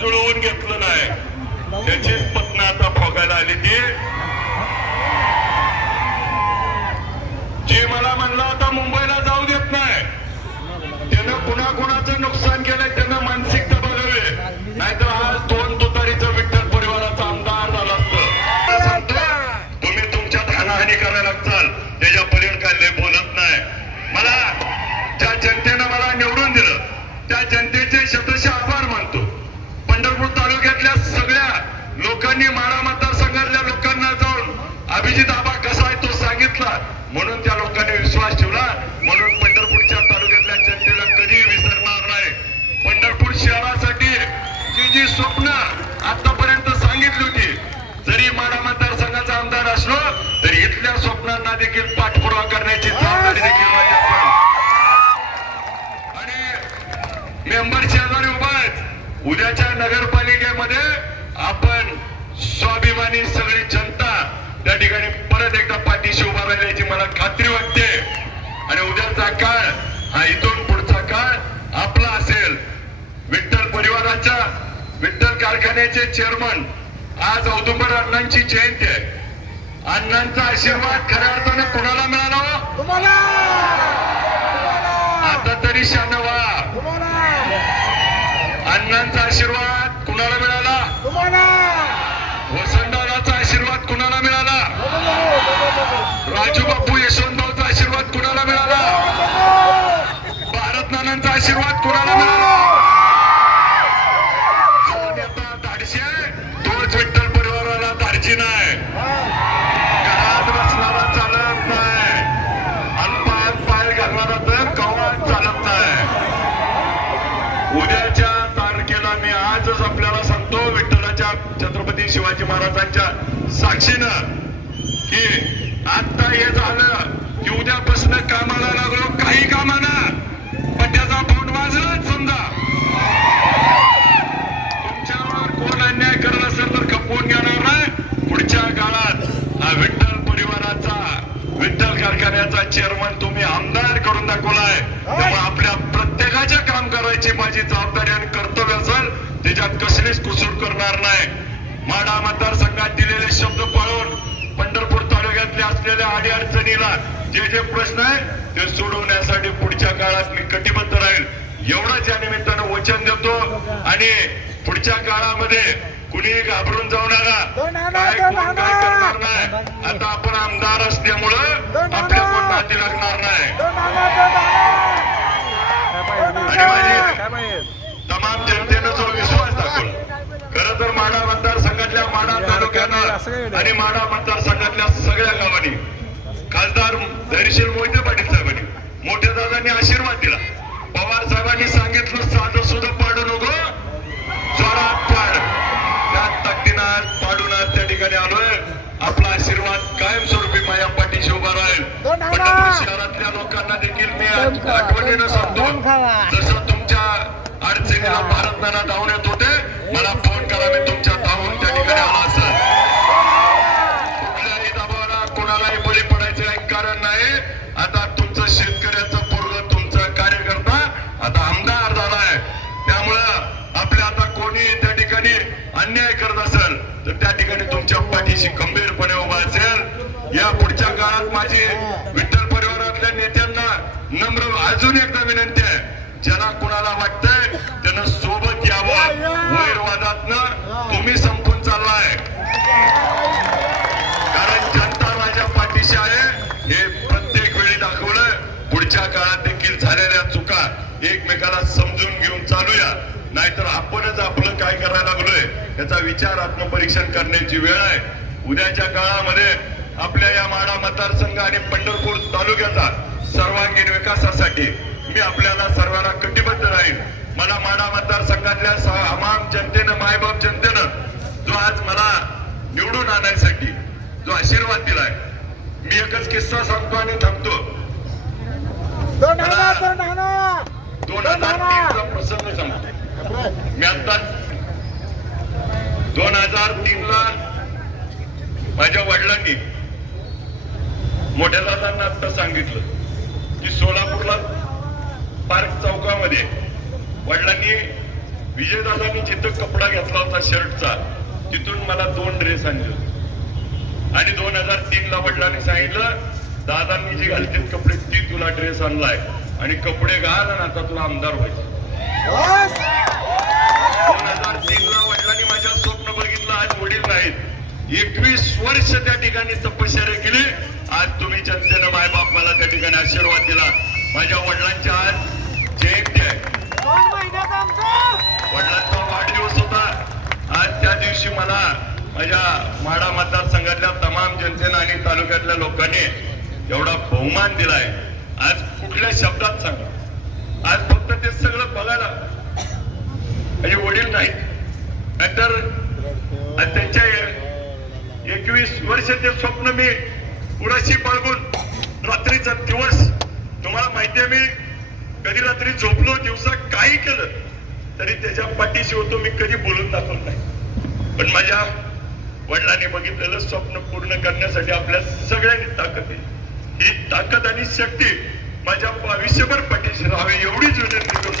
जुळवून घेतलं नाही. त्याचीच पत्न आता फोगायला आली ती. जी मला म्हणला होता मुंबईला जाऊ देत नाही. त्यानं कुणा कुणाचं इथल्या देखील पाठपुरावा करण्याची जबाबदारी देखील माझी असेल. आणि मेंबर शेजारी उभा आहेत. उद्याच्या नगरपालिकेमध्ये आपण स्वाभिमानी सगळी जनता त्या ठिकाणी परत एकदा पाठीशी उभा राहिल्याची मला खात्री वाटते. आणि उद्याचा काळ हा इथून पुढचा काळ आपला असेल. विठ्ठल परिवाराच्या विठ्ठल कारखान्याचे चेअरमन आज औदुंबर अण्णांची जयंती आहे. अण्णांचा आशीर्वाद खऱ्या अर्थाने कोणाला मिळाला हो? आता तरी शान व्हा तुम्हाला! अण्णांचा आशीर्वाद कुणाला मिळाला? वसंतदादाचा आशीर्वाद कुणाला मिळाला? राजू बापू यशवंतरावचा आशीर्वाद कुणाला मिळाला? भारत नानांचा आशीर्वाद कुणाला मिळाला? शिवाजी महाराजांच्या साक्षीनं की आता हे झालं की उद्यापासून कामाला लागलो काही कामाना पट्ट्याचा पोट वाजलाच समजा. तुमच्यावर कोण अन्याय करत असेल तर खपवून घेणार नाही. पुढच्या काळात हा विठ्ठल परिवाराचा विठ्ठल कारखान्याचा चेअरमन तुम्ही आमदार करून दाखवलाय. त्यामुळे आपल्या प्रत्येकाच्या काम करायची माझी जबाबदारी आणि कर्तव्य असेल त्याच्यात कसलीच कुसूर करणार नाही. माडा मतदारसंघात दिलेले शब्द पाळून पंढरपूर तालुक्यातल्या असलेल्या अडीअडचणीला जे जे प्रश्न आहे ते सोडवण्यासाठी पुढच्या काळात मी कटिबद्ध राहील. एवढंच या निमित्तानं वचन देतो आणि पुढच्या काळामध्ये कुणी घाबरून जाऊ नका. काय कोण काय करणार नाही? आता आपण आमदार असल्यामुळं आपल्या कोण नाती लागणार नाही आणि माझी तमाम जनतेनं जो विश्वास दाखवला खरं तर माडा मतदारसंघातल्या माडा आणि माडा मतदारसंघातल्या सगळ्या गावांनी खासदार धैर्यशील मोहिते पाटील साहेबांनी मोठ्या दादांनी आशीर्वाद दिला. पवार साहेबांनी सांगितलं साधं सुद्धा पाडू नको जोरात पाड. त्या त्या ठिकाणी आलोय. आपला आशीर्वाद कायमस्वरूपी माझ्या पाठीशी उभा राहील. शहरातल्या लोकांना देखील मी. आठवणीनं सांगतो. जसं तुमच्या अडचणीला भारत नाना धावून येत होते मला अन्याय करत असेल तर त्या ठिकाणी तुमच्या पाठीशी गंभीरपणे उभा असेल. या पुढच्या काळात माझी विठ्ठल परिवारातल्या नेत्यांना नम्र अजून एकदा विनंती आहे ज्याला कुणाला वाटतंय त्यानं सोबत यावं. वैरवादात तुम्ही संपून चाललाय. कारण जनता माझ्या पाठीशी आहे हे प्रत्येक वेळी दाखवलं. पुढच्या काळात देखील झालेल्या चुका एकमेकाला समजून घेऊन चालूया. नाहीतर आपणच आपलं काय करा याचा विचार आत्मपरीक्षण करण्याची वेळ आहे. उद्याच्या काळामध्ये आपल्या या माडा मतदारसंघ आणि पंढरपूर तालुक्याचा सर्वांगीण विकासासाठी मी आपल्याला सर्वांना कटिबद्ध राहील मला माडा मतदारसंघातल्या तमाम जनतेनं मायबाप जनतेनं जो आज मला निवडून आणण्यासाठी जो आशीर्वाद दिलाय मी एकच किस्सा सांगतो आणि थांबतो. दोन हजार तीनचा प्रसंग सांगतो. मी आता दोन हजार तीन ला माझ्या वडिलांनी मोठ्या दादांना आता सांगितलं की सोलापूरला पार्क चौकामध्ये वडिलांनी विजयदादांनी जिथं कपडा घेतला होता शर्टचा तिथून मला दोन ड्रेस आणले. आणि दोन हजार तीन ला वडिलांनी सांगितलं दादांनी जी घालतील कपडे ती तुला ड्रेस आणलाय. आणि कपडे घाल आणि आता तुला आमदार व्हायचं. दोन हजार तीन वर्ष त्या ठिकाणी तपश्चर्या केली. आज तुम्ही जनतेनं मायबाप मला त्या ठिकाणी आशीर्वाद दिला. माझ्या वडिलांच्या आज जयंती आहे. वडिलांचा वाढदिवस होता. आज त्या दिवशी मला माझ्या माडा मतदारसंघातल्या तमाम जनतेनं आणि तालुक्यातल्या लोकांनी एवढा बहुमान दिलाय. आज कुठल्या शब्दात सांगा? आज फक्त ते सगळं बघायला. म्हणजे वडील नाहीत. आज त्यांच्या एकवीस वर्ष ते स्वप्न मी पुराशी बाळगून रात्रीचा दिवस तुम्हाला माहितीये मी कधी रात्री झोपलो दिवसा काही केलं तरी त्याच्या पाठीशी होतो मी कधी बोलून दाखवत नाही. पण माझ्या वडिलांनी बघितलेलं स्वप्न पूर्ण करण्यासाठी आपल्या सगळ्यांनी ताकद आहे ही ताकद आणि शक्ती माझ्या आयुष्यभर पाठीशी राहावी एवढीच विनंती करतो